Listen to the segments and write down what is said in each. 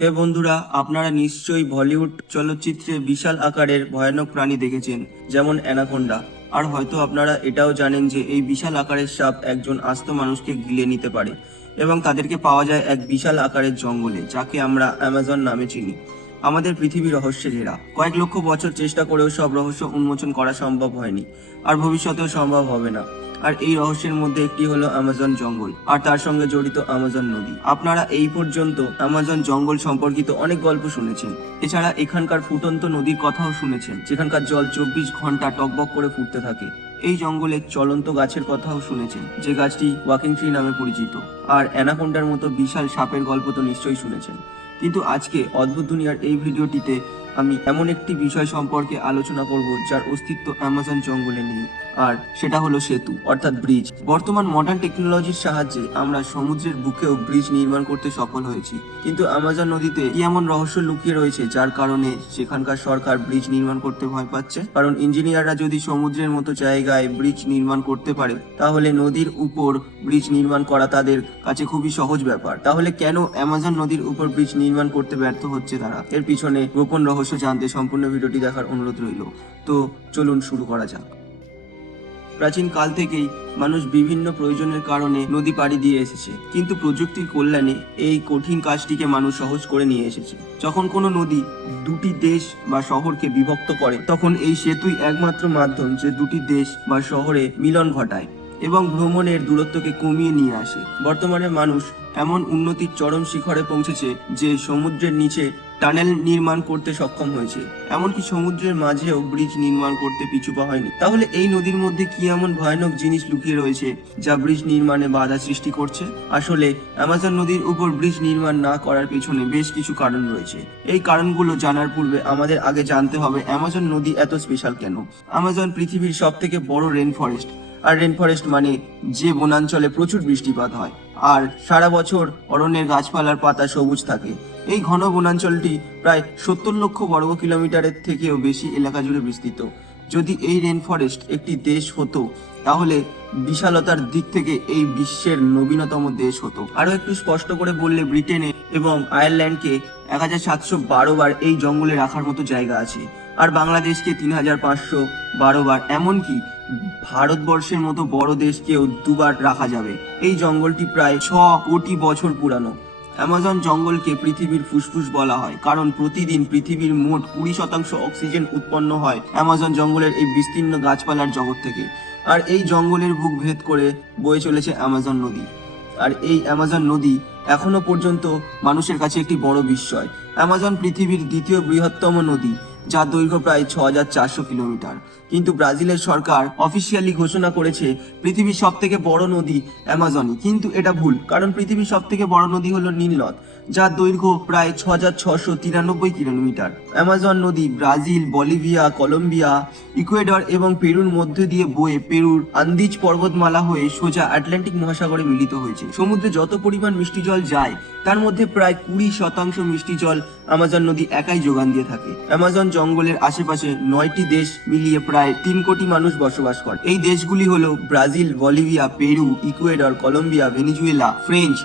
হে বন্ধুরা, আপনারা নিশ্চয়ই বলিউড চলচ্চিত্রে বিশাল আকারের ভয়ানক প্রাণী দেখেছেন, যেমন অ্যানাকোন্ডা। আর হয়তো আপনারা এটাও জানেন যে এই বিশাল আকারের সাপ একজন আস্ত মানুষকে গিলে নিতে পারে এবং তাদেরকে পাওয়া যায় এক বিশাল আকারের জঙ্গলে, যাকে আমরা অ্যামাজন নামে চিনি। আমাদের পৃথিবী রহস্যে ঘেরা, কয়েক লক্ষ বছর চেষ্টা করেও সব রহস্য উন্মোচন করা সম্ভব হয়নি, আর ভবিষ্যতেও সম্ভব হবে না। আর এই রহস্যের মধ্যে একটি হলো অ্যামাজন জঙ্গল আর তার সঙ্গে জড়িত অ্যামাজন নদী। আপনারা এই পর্যন্ত অ্যামাজন জঙ্গল সম্পর্কিত অনেক গল্প শুনেছেন, এছাড়া এখানকার ফুটন্ত নদীর কথাও শুনেছেন, যেখানকার জল 24 ঘন্টা টকবক করে ফুটতে থাকে। এই জঙ্গলে চলন্ত গাছের কথাও শুনেছেন, যে গাছটি ওয়াকিং ট্রি নামে পরিচিত। আর অ্যানাকোন্ডার মতো বিশাল সাপের গল্প তো নিশ্চয়ই শুনেছেন। কিন্তু আজকে অদ্ভুত দুনিয়ার এই ভিডিওটিতে আমি এমন একটি বিষয় সম্পর্কে আলোচনা করব যার অস্তিত্ব অ্যামাজন জঙ্গলে নেই, আর সেটা হলো সেতু, অর্থাৎ ব্রিজ। বর্তমান মডার্ন টেকনোলজির সাহায্যে আমরা সমুদ্রের বুকেও ব্রিজ নির্মাণ করতে সফল হয়েছি, কিন্তু অ্যামাজন নদীতে কি এমন রহস্য লুকিয়ে রয়েছে যার কারণে সেখানকার সরকার ব্রিজ নির্মাণ করতে ভয় পাচ্ছে? কারণ ইঞ্জিনিয়াররা যদি সমুদ্রের মতো জায়গায় ব্রিজ নির্মাণ করতে পারে, তাহলে নদীর উপর ব্রিজ নির্মাণ করা তাদের কাছে খুবই সহজ ব্যাপার। তাহলে কেন অ্যামাজন নদীর উপর ব্রিজ নির্মাণ করতে ব্যর্থ হচ্ছে তারা? এর পিছনে গোপন রহস্য জানতে সম্পূর্ণ ভিডিওটি দেখার অনুরোধ রইল। তো চলুন শুরু করা যাক। প্রাচীন কাল থেকেই মানুষ বিভিন্ন প্রয়োজনের কারণে নদী পাড়ি দিয়ে এসেছে, কিন্তু প্রযুক্তির কল্যাণে এই কঠিন কাজটিকে মানুষ সহজ করে নিয়ে এসেছে। যখন কোনো নদী দুটি দেশ বা শহরকে বিভক্ত করে, তখন এই সেতুই একমাত্র মাধ্যম যে দুটি দেশ বা শহরে মিলন ঘটায় এবং ভ্রমণের দূরত্বকে কমিয়ে নিয়ে আসে। বর্তমানে মানুষ এমন উন্নতির চরম শিখরে পৌঁছেছে যে সমুদ্রের নিচে টানেল নির্মাণ করতে সক্ষম হয়েছে, এমনকি সমুদ্রের মাঝেও ব্রিজ নির্মাণ করতে পিছু পা হয়নি। তাহলে এই নদীর মধ্যে কি এমন ভয়ানক জিনিস লুকিয়ে রয়েছে যা ব্রিজ নির্মাণে বাধা সৃষ্টি করছে? আসলে অ্যামাজন নদীর উপর ব্রিজ নির্মাণ না করার পেছনে বেশ কিছু কারণ রয়েছে। এই কারণগুলো জানার পূর্বে আমাদের আগে জানতে হবে অ্যামাজন নদী এত স্পেশাল কেন। অ্যামাজন পৃথিবীর সব থেকে বড় রেন ফরেস্ট, আর রেন ফরেস্ট মানে যে বনাঞ্চলে প্রচুর বৃষ্টিপাত হয় আর সারা বছর অরণ্যের গাছপালার পাতা সবুজ থাকে। এই ঘন বনাঞ্চলটি প্রায় 70 লক্ষ বর্গ কিলোমিটারের থেকেও বেশি এলাকা জুড়ে বিস্তৃত। যদি এই রেন ফরেস্ট একটি দেশ হতো, তাহলে বিশালতার দিক থেকে এই বিশ্বের নবীনতম দেশ হতো। আরো একটু স্পষ্ট করে বললে, ব্রিটেনে এবং আয়ারল্যান্ডকে 1712 বার এই জঙ্গলে রাখার মতো জায়গা আছে, আর বাংলাদেশকে 3512 বার, এমনকি ভারতবর্ষের মতো বড় দেশকেও 2 বার রাখা যাবে। এই জঙ্গলটি প্রায় 6 কোটি বছর পুরানো। অ্যামাজন জঙ্গলকে পৃথিবীর ফুসফুস বলা হয়, কারণ প্রতিদিন পৃথিবীর মোট 20% অক্সিজেন উৎপন্ন হয় অ্যামাজন জঙ্গলের এই বিস্তীর্ণ গাছপালার জগৎ থেকে। আর এই জঙ্গলের বুক ভেদ করে বয়ে চলেছে অ্যামাজন নদী। আর এই অ্যামাজন নদী এখনো পর্যন্ত মানুষের কাছে একটি বড় বিস্ময়। অ্যামাজন পৃথিবীর দ্বিতীয় বৃহত্তম নদী, যার দৈর্ঘ্য প্রায় 6400 কিলোমিটার। কিন্তু ব্রাজিলের সরকার অফিসিয়ালি ঘোষণা করেছে পৃথিবীর সব থেকে বড় নদী অ্যামাজনই, কিন্তু এটা ভুল, কারণ পৃথিবীর সব থেকে বড় নদী হলো নীল নদ, যার দৈর্ঘ্য প্রায় 6693 কিলোমিটার। অ্যামাজন নদী ব্রাজিল, বলিভিয়া, কলম্বিয়া, ইকুয়েডর এবং পেরুর মধ্যে দিয়ে বয়ে পেরুর আন্দিজ পর্বতমালা হয়ে সোজা আটলান্টিক মহাসাগরে মিলিত হয়েছে। সমুদ্রে যত পরিমাণ মিষ্টি জল যায়, তার মধ্যে প্রায় 20% মিষ্টি জল অ্যামাজন নদী একাই যোগান দিয়ে থাকে। অ্যামাজন জঙ্গলের আশেপাশে 9টি দেশ মিলিয়ে প্রায় 3 কোটি মানুষ বসবাস করে। এই দেশগুলি হলো Brazil, Bolivia, Peru, Ecuador, Colombia, Venezuela, French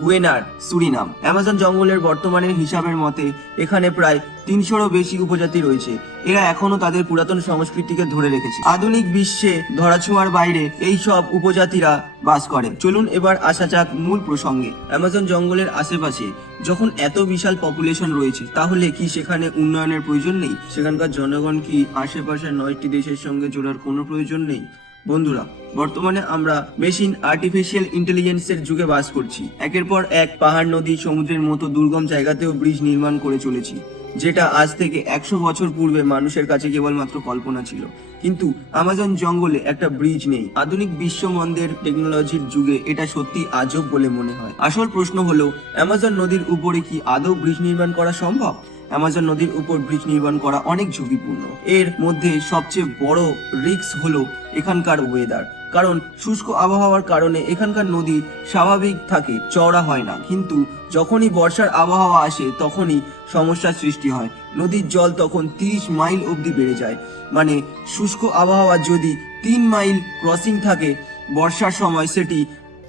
গুয়েনার, সুরিনাম। অ্যামাজন জঙ্গলের বর্তমানের হিসাবের মতে এখানে প্রায় 300রও বেশি উপজাতি রয়েছে। এরা এখনো তাদের পুরাতন সংস্কৃতিকে ধরে রেখেছে। আধুনিক বিশ্বে ধরাছোঁয়ার বাইরে এই সব উপজাতিরা বাস করে। চলুন এবার আসা যাক মূল প্রসঙ্গে। অ্যামাজন জঙ্গলের আশেপাশে যখন এত বিশাল পপুলেশন রয়েছে, তাহলে কি সেখানে উন্নয়নের প্রয়োজন নেই? সেখানকার জনগণ কি আশেপাশের 9টি দেশের সঙ্গে জোড়ার কোনো প্রয়োজন নেই? বন্ধুরা, বর্তমানে আমরা মেশিন আর্টিফিশিয়াল ইন্টেলিজেন্সের যুগে বাস করছি। একের পর এক পাহাড়, নদী, সমুদ্রের মতো দুর্গম জায়গাতেও ব্রিজ নির্মাণ করে চলেছি, যেটা আজ থেকে 100 বছর পূর্বে মানুষের কাছে কেবলমাত্র কল্পনা ছিল। কিন্তু অ্যামাজন জঙ্গলে একটা ব্রিজ নেই। আধুনিক বিশ্বমন্দের টেকনোলজির যুগে এটা সত্যি আজব বলে মনে হয়। আসল প্রশ্ন হলো, অ্যামাজন নদীর উপরে কি আদৌ ব্রিজ নির্মাণ করা সম্ভব? অ্যামাজন নদীর উপর ব্রিজ নির্মাণ করা অনেক ঝুঁকিপূর্ণ। এর মধ্যে সবচেয়ে বড় রিস্ক হলো এখানকার ওয়েদার, কারণ শুষ্ক আবহাওয়ার কারণে এখানকার নদী স্বাভাবিক থাকে, চওড়া হয় না। কিন্তু যখনই বর্ষার আবহাওয়া আসে, তখনই সমস্যার সৃষ্টি হয়। নদীর জল তখন 30 মাইল অবধি বেড়ে যায়। মানে শুষ্ক আবহাওয়া যদি 3 মাইল ক্রসিং থাকে, বর্ষার সময় সেটি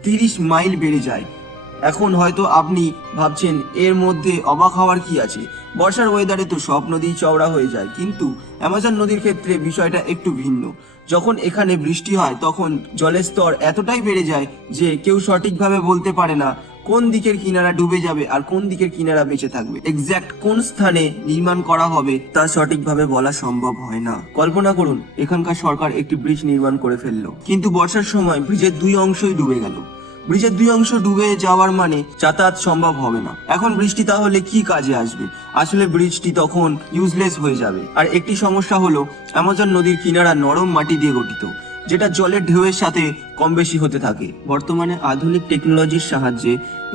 30 মাইল বেড়ে যায়। এখন হয়তো আপনি ভাবছেন এর মধ্যে অবাক হওয়ার কি আছে, বর্ষার ওয়েদারে তো সব নদী চওড়া হয়ে যায়, কিন্তু অ্যামাজন নদীর ক্ষেত্রে বিষয়টা একটু ভিন্ন। যখন এখানে বৃষ্টি হয় তখন জলের স্তর এতটাই বেড়ে যায় যে কেউ সঠিকভাবে বলতে পারে না কোন দিকের কিনারা ডুবে যাবে আর কোন দিকের কিনারা বেঁচে থাকবে। এক্স্যাক্ট কোন স্থানে নির্মাণ করা হবে তা সঠিকভাবে বলা সম্ভব হয় না। কল্পনা করুন এখানকার সরকার একটি ব্রিজ নির্মাণ করে ফেললো, কিন্তু বর্ষার সময় ব্রিজের দুই অংশই ডুবে গেল। ব্রিজের দুই অংশ ডুবে যাওয়ার মানে যাতায়াত সম্ভব হবে না। এখন বৃষ্টি তাহলে কি কাজে আসবে? আসলে ব্রিজটি তখন ইউজলেস হয়ে যাবে। আর একটি সমস্যা হলো অ্যামাজন নদীর কিনারা নরম মাটি দিয়ে গঠিত, যেটা জলের ঢেউয়ের সাথে কম বেশি হতে থাকে। বর্তমানে আধুনিক টেকনোলজির সাহায্যে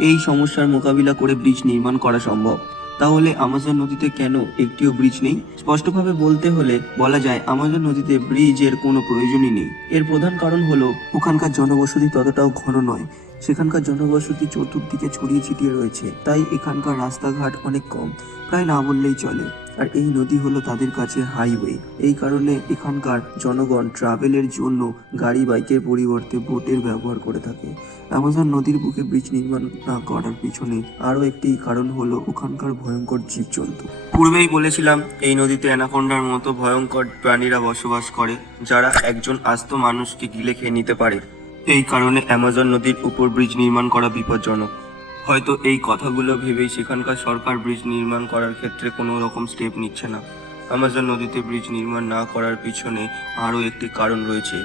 এই সমস্যার মোকাবিলা করে ব্রিজ নির্মাণ করা সম্ভব। তাহলে আমাজন নদীতে কেন একটিও ব্রিজ নেই? স্পষ্টভাবে বলতে হলে বলা যায় আমাজন নদীতে ব্রিজের কোনো প্রয়োজনই নেই। এর প্রধান কারণ হলো ওখানকার জনবসতি ততটাও ঘন নয়। সেখানকার জনবসতি চতুর্দিকে ছড়িয়ে ছিটিয়ে রয়েছে, তাই এখানকার রাস্তাঘাট অনেক কম, প্রায় না বললেই চলে। আর এই নদী হলো তাদের কাছে হাইওয়ে। এই কারণে এখানকার জনগণ ট্রাভেলের জন্য গাড়ি বাইকের পরিবর্তে বোটের ব্যবহার করে থাকে। অ্যামাজন নদীর বুকে ব্রিজ নির্মাণ না করার পিছনে আরও একটি কারণ হলো ওখানকার ভয়ঙ্কর জীবজন্তু। পূর্বেই বলেছিলাম এই নদীতে অ্যানাকোন্ডার মতো ভয়ঙ্কর প্রাণীরা বসবাস করে, যারা একজন আস্ত মানুষকে গিলে খেয়ে নিতে পারে। এই কারণে অ্যামাজন নদীর উপর ব্রিজ নির্মাণ করা বিপজ্জনক। হয়তো এই কথাগুলো ভেবেই সেখানকার সরকার ব্রিজ নির্মাণ করার ক্ষেত্রে কোনো রকম স্টেপ নিচ্ছে না। অ্যামাজন নদীতে ব্রিজ নির্মাণ না করার পিছনে আরও একটি কারণ রয়েছে।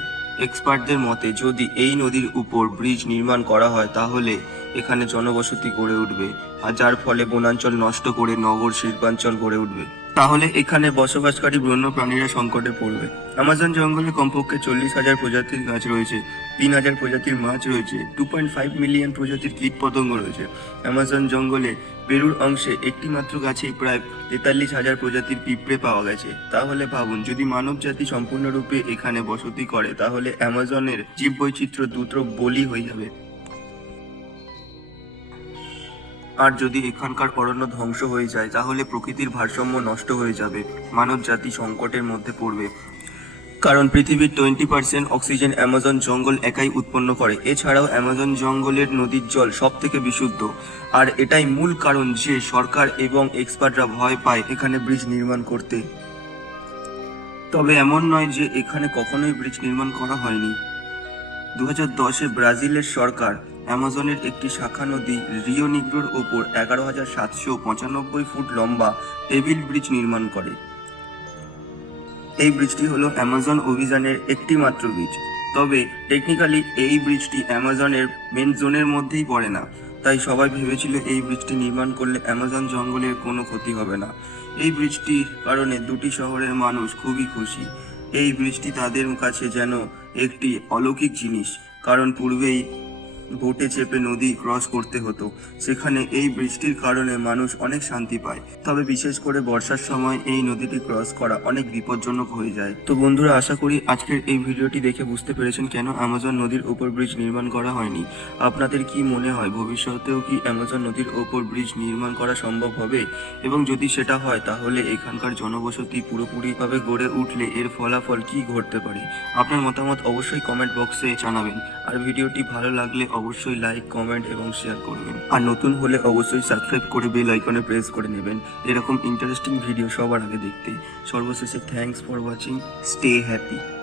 এক্সপার্টদের মতে যদি এই নদীর উপর ব্রিজ নির্মাণ করা হয় তাহলে এখানে জনবসতি গড়ে উঠবে, আর যার ফলে বনাঞ্চল নষ্ট করে নগর শিল্পাঞ্চল গড়ে উঠবে। তাহলে এখানে বসবাসকারী বন্য প্রাণীরা সংকটে পড়বে। অ্যামাজন জঙ্গলে কমপক্ষে 40,000 প্রজাতির গাছ রয়েছে, 3,000 প্রজাতির মাছ রয়েছে, 2.5 মিলিয়ন প্রজাতির কীট পতঙ্গ রয়েছে। অ্যামাজন জঙ্গলে পেরুর অংশে একটি মাত্র গাছেই প্রায় 43,000 প্রজাতির পিঁপড়ে পাওয়া গেছে। তাহলে ভাবুন যদি মানব জাতি সম্পূর্ণরূপে এখানে বসতি করে তাহলে অ্যামাজনের জীববৈচিত্র্য দ্রুত বলি হয়ে যাবে। আর যদি এখানকার অরণ্য ধ্বংস হয়ে যায় তাহলে প্রকৃতির ভারসাম্য নষ্ট হয়ে যাবে, মানব জাতি সংকটের মধ্যে পড়বে। কারণ পৃথিবীর 20% অক্সিজেন অ্যামাজন জঙ্গল একাই উৎপন্ন করে। এছাড়াও অ্যামাজন জঙ্গলের নদীর জল সব থেকে বিশুদ্ধ। আর এটাই মূল কারণ যে সরকার এবং এক্সপার্টরা ভয় পায় এখানে ব্রিজ নির্মাণ করতে। তবে এমন নয় যে এখানে কখনোই ব্রিজ নির্মাণ করা হয়নি। 2010-এ ব্রাজিলের সরকার অ্যামাজনের একটি শাখা নদী রিও নিগ্রোর ওপর 11,795 ফুট লম্বা টেবিল ব্রিজ নির্মাণ করে। এই ব্রিজটি হলো অ্যামাজন অভিযানের একটি মাত্র ব্রিজ। তবে টেকনিক্যালি এই ব্রিজটি অ্যামাজনের মেন জোনের মধ্যেই পড়ে না, তাই সবাই ভেবেছিল এই ব্রিজটি নির্মাণ করলে অ্যামাজন জঙ্গলের কোনো ক্ষতি হবে না। এই ব্রিজটির কারণে দুটি শহরের মানুষ খুবই খুশি। এই ব্রিজটি তাদের কাছে যেন একটি অলৌকিক জিনিস, কারণ পূর্বেই বোটে চেপে নদী ক্রস করতে হতো, সেখানে এই বৃষ্টির কারণে মানুষ অনেক শান্তি পায়। তবে বিশেষ করে বর্ষার সময় এই নদীটি ক্রস করা অনেক বিপজ্জনক হয়ে যায়। তো বন্ধুরা, আশা করি আজকের এই ভিডিওটি দেখে বুঝতে পেরেছেন কেন অ্যামাজন নদীর ওপর ব্রিজ নির্মাণ করা হয়নি। আপনাদের কি মনে হয় ভবিষ্যতেও কি অ্যামাজন নদীর ওপর ব্রিজ নির্মাণ করা সম্ভব হবে? এবং যদি সেটা হয় তাহলে এখানকার জনবসতি পুরোপুরিভাবে গড়ে উঠলে এর ফলাফল কি ঘটতে পারে? আপনার মতামত অবশ্যই কমেন্ট বক্সে জানাবেন। আর ভিডিওটি ভালো লাগলে অবশ্যই লাইক, কমেন্ট এবং শেয়ার করবেন। আর নতুন হলে অবশ্যই সাবস্ক্রাইব করে বেল আইকনে প্রেস করে নেবেন এরকম ইন্টারেস্টিং ভিডিও সবার আগে দেখতে। সর্বশেষে thanks for watching, stay happy.